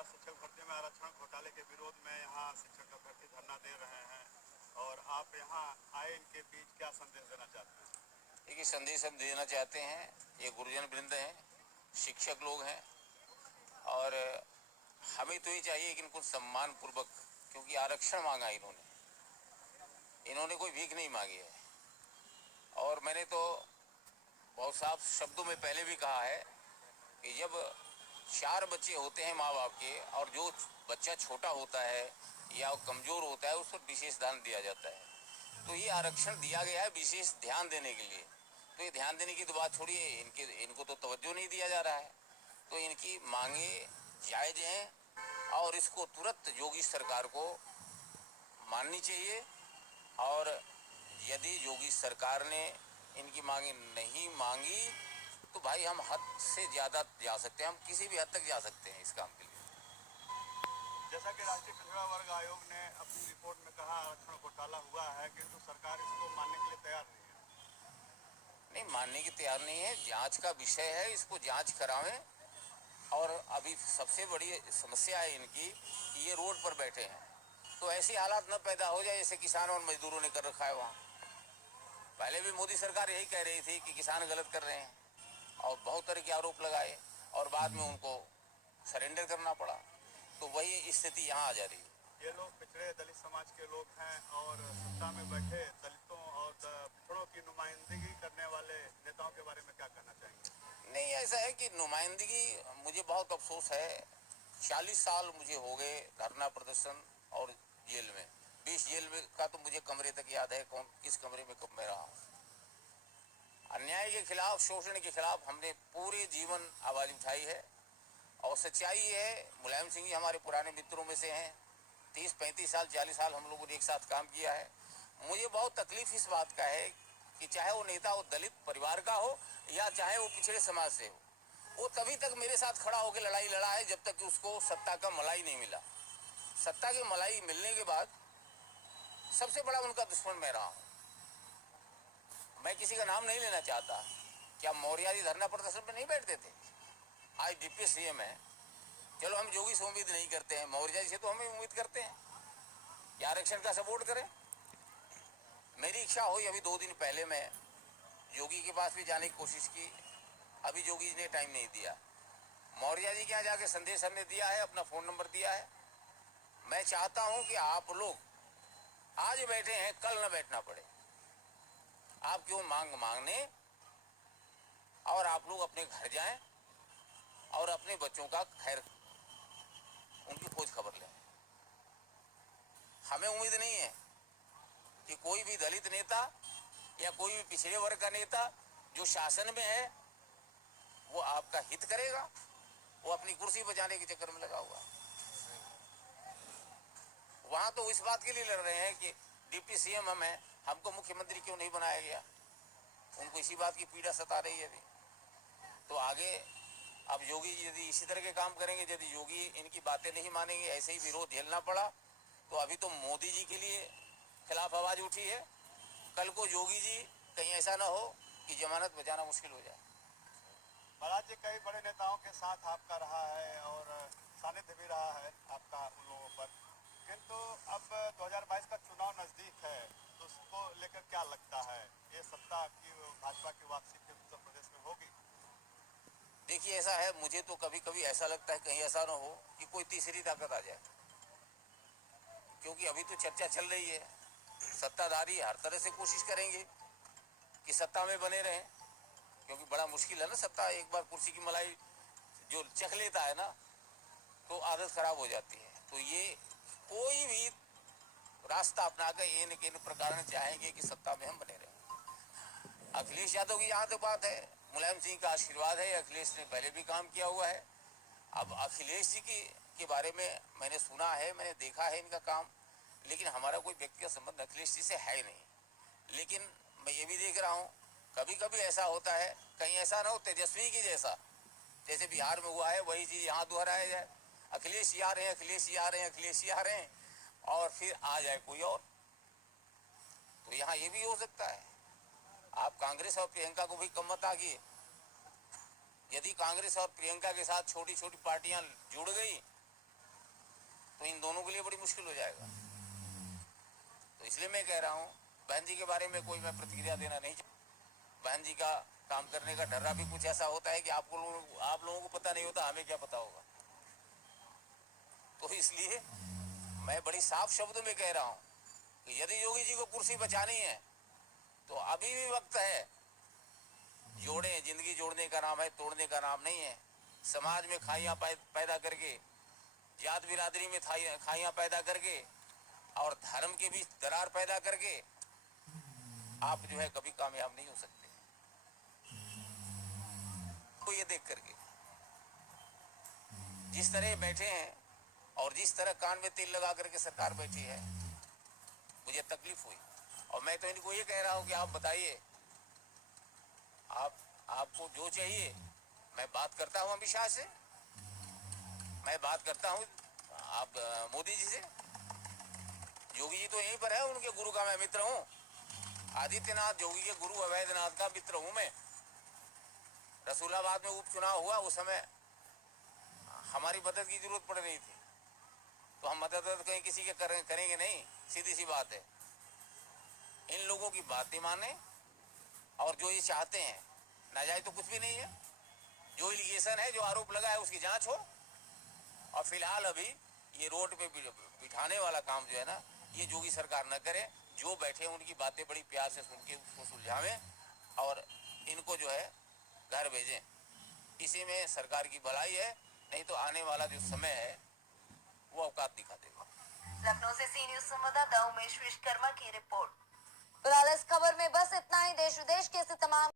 2000 शिक्षक भर्ती में आरक्षण घोटाले के विरोध में यहाँ शिक्षक अभ्यर्थी धरना दे रहे हैं और आप यहाँ आए, इनके बीच क्या संदेश देना चाहते हैं? देखिए, संदेश हम देना चाहते हैं, ये गुरुजन वृंद हैं, शिक्षक लोग हैं और हमें तो ये चाहिए कि इनको सम्मान पूर्वक, क्योंकि आरक्षण मांगा इन्होंने कोई भीख नहीं मांगी है। और मैंने तो बहुत साफ शब्दों में पहले भी कहा है कि जब 4 बच्चे होते हैं माँ बाप के और जो बच्चा छोटा होता है या कमज़ोर होता है उस पर विशेष ध्यान दिया जाता है, तो ये आरक्षण दिया गया है विशेष ध्यान देने के लिए। तो ये ध्यान देने की तो बात छोड़िए, इनको तो तवज्जो नहीं दिया जा रहा है। तो इनकी मांगे जायज़ हैं और इसको तुरंत योगी सरकार को माननी चाहिए। और यदि योगी सरकार ने इनकी मांगे नहीं मांगी तो भाई हम हद से ज़्यादा जा सकते हैं, हम किसी भी हद तक जा सकते हैं इस काम के लिए। जैसा कि राष्ट्रीय पिछड़ा वर्ग आयोग ने अपनी रिपोर्ट में कहा आरक्षण घोटाला हुआ है, किंतु सरकार इसको मानने के लिए तैयार नहीं है। नहीं, मानने की तैयार नहीं है, जांच का विषय है, इसको जांच करावें। और अभी सबसे बड़ी समस्या है इनकी कि ये रोड पर बैठे हैं, तो ऐसी हालात न पैदा हो जाए जैसे किसान और मजदूरों ने कर रखा है वहाँ। पहले भी मोदी सरकार यही कह रही थी कि किसान गलत कर रहे हैं और बहुत तरह के आरोप लगाए और बाद में उनको सरेंडर करना पड़ा। तो वही स्थिति यहाँ आ जा रही है। ये लोग पिछड़े दलित समाज के लोग हैं और सत्ता में बैठे दलितों और पिछड़ों की नुमाइंदगी करने वाले नेताओं के बारे में क्या कहना चाहेंगे? नहीं, ऐसा है कि नुमाइंदगी, मुझे बहुत अफसोस है, 40 साल मुझे हो गए धरना प्रदर्शन और जेल में। 20 जेल में का तो मुझे कमरे तक याद है, कौन किस कमरे में कब मैं रहा हूँ। अन्याय के खिलाफ, शोषण के खिलाफ हमने पूरे जीवन आवाज़ उठाई है। और सच्चाई है, मुलायम सिंह जी हमारे पुराने मित्रों में से हैं, 30-35 साल 40 साल हम लोगों ने एक साथ काम किया है। मुझे बहुत तकलीफ इस बात का है कि चाहे वो नेता वो दलित परिवार का हो या चाहे वो पिछड़े समाज से हो, वो तभी तक मेरे साथ खड़ा होकर लड़ाई लड़ा है जब तक कि उसको सत्ता का मलाई नहीं मिला। सत्ता की मलाई मिलने के बाद सबसे बड़ा उनका दुश्मन मैं रहा हूँ। मैं किसी का नाम नहीं लेना चाहता। क्या मौर्य जी धरना प्रदर्शन पे नहीं बैठते थे? आज डिप्टी सीएम है। चलो हम योगी से उम्मीद नहीं करते हैं, मौर्य जी से तो हमें उम्मीद करते हैं कि आरक्षण का सपोर्ट करें। मेरी इच्छा हुई, अभी 2 दिन पहले मैं योगी के पास भी जाने की कोशिश की, अभी योगी जी ने टाइम नहीं दिया। मौर्य जी के यहाँ जाके संदेश हमने दिया है, अपना फ़ोन नंबर दिया है। मैं चाहता हूँ कि आप लोग आज बैठे हैं, कल न बैठना पड़े। आप क्यों मांगने और आप लोग अपने घर जाएं और अपने बच्चों का खैर उनकी खोज खबर लें। हमें उम्मीद नहीं है कि कोई भी दलित नेता या कोई भी पिछड़े वर्ग का नेता जो शासन में है वो आपका हित करेगा। वो अपनी कुर्सी बचाने के चक्कर में लगा हुआ है। वहां तो इस बात के लिए लड़ रहे हैं कि डिप्टी सीएम हम हैं, हमको मुख्यमंत्री क्यों नहीं बनाया गया। उनको इसी बात की पीड़ा सता रही है अभी। तो आगे अब योगी जी यदि इसी तरह के काम करेंगे, यदि योगी इनकी बातें नहीं मानेंगे, ऐसे ही विरोध झेलना पड़ा, तो अभी तो मोदी जी के लिए खिलाफ आवाज उठी है, कल को योगी जी कहीं ऐसा ना हो कि जमानत बचाना मुश्किल हो जाए। महाराज जी, कई बड़े नेताओं के साथ आपका रहा है और सानिध्य भी रहा है आपका उन लोगों पर, किंतु अब 2022 का चुनाव नजदीक है, तो उसको लेकर क्या लगता है? ये सत्ता की भाजपा की वापसी फिर उत्तर प्रदेश में होगी? देखिए, ऐसा है, मुझे तो कभी कभी ऐसा लगता है कहीं ऐसा ना हो कि कोई तीसरी ताकत आ जाए, क्योंकि अभी तो चर्चा चल रही है, सत्ताधारी हर तरह से कोशिश करेंगे कि सत्ता में बने रहें, क्योंकि बड़ा मुश्किल है ना सत्ता। एक बार कुर्सी की मलाई जो चख लेता है ना तो आदत खराब हो जाती है। तो ये कोई भी रास्ता अपना कर इन किन प्रकार चाहेंगे कि सत्ता में हम बने रहें। अखिलेश यादव की यहाँ तो बात है, मुलायम सिंह का आशीर्वाद है, अखिलेश ने पहले भी काम किया हुआ है। अब अखिलेश जी के बारे में मैंने सुना है, मैंने देखा है इनका काम, लेकिन हमारा कोई व्यक्तिगत संबंध अखिलेश जी से है नहीं। लेकिन मैं ये भी देख रहा हूँ कभी कभी ऐसा होता है, कहीं ऐसा ना हो तेजस्वी की जैसा, जैसे बिहार में हुआ है वही चीज़ यहाँ दोहराया जाए। अखिलेश जी आ रहे हैं, अखिलेश जी आ रहे हैं, अखिलेश जी आ रहे हैं, और फिर आ जाए कोई और। तो यहाँ ये भी हो सकता है। आप कांग्रेस और प्रियंका को भी कम मत आगिए। यदि कांग्रेस और प्रियंका के साथ छोटी छोटी पार्टियां जुड़ गई तो इन दोनों के लिए बड़ी मुश्किल हो जाएगा। तो इसलिए मैं कह रहा हूँ बहन जी के बारे में कोई मैं प्रतिक्रिया देना नहीं चाहता। बहन जी का काम करने का ढर्रा भी कुछ ऐसा होता है कि आप लोगों को पता नहीं होता, हमें क्या पता होगा। तो इसलिए मैं बड़ी साफ शब्दों में कह रहा हूँ कि यदि योगी जी को कुर्सी बचानी है तो अभी भी वक्त है। जोड़े, जिंदगी जोड़ने का नाम है, तोड़ने का नाम नहीं है। समाज में खाइयां पैदा करके, जात बिरादरी में खाइयां पैदा करके और धर्म के बीच दरार पैदा करके आप जो है कभी कामयाब नहीं हो सकते। तो ये देख करके जिस तरह बैठे हैं और जिस तरह कान में तेल लगा करके सरकार बैठी है, मुझे तकलीफ हुई। और मैं तो इनको ये कह रहा हूं कि आप बताइए, आपको जो चाहिए। मैं बात करता हूं अमित शाह से, मैं बात करता हूं आप मोदी जी से। योगी जी तो यहीं पर है, उनके गुरु का मैं मित्र हूं। आदित्यनाथ योगी के गुरु अवैधनाथ का मित्र हूं मैं। रसूलाबाद में उपचुनाव हुआ, उस समय हमारी मदद की जरूरत पड़ रही थी, तो हम मदद कहीं किसी के करेंगे नहीं, सीधी सी बात है। इन लोगों की बात नहीं माने और जो ये चाहते हैं नाजायज तो कुछ भी नहीं है। जो एलिगेशन है, जो आरोप लगा है, उसकी जांच हो। और फिलहाल अभी ये रोड पे बिठाने वाला काम जो है ना, ये योगी सरकार न करे। जो बैठे उनकी बातें बड़ी प्यार से सुन के उसको सुलझावें और इनको जो है घर भेजें। इसी में सरकार की भलाई है, नहीं तो आने वाला जो समय है वो औकात दिखा देगा। लखनऊ से सी न्यूज संवाददाता उमेश विश्वकर्मा की रिपोर्ट। फिलहाल इस खबर में बस इतना ही। देश विदेश के ऐसे तमाम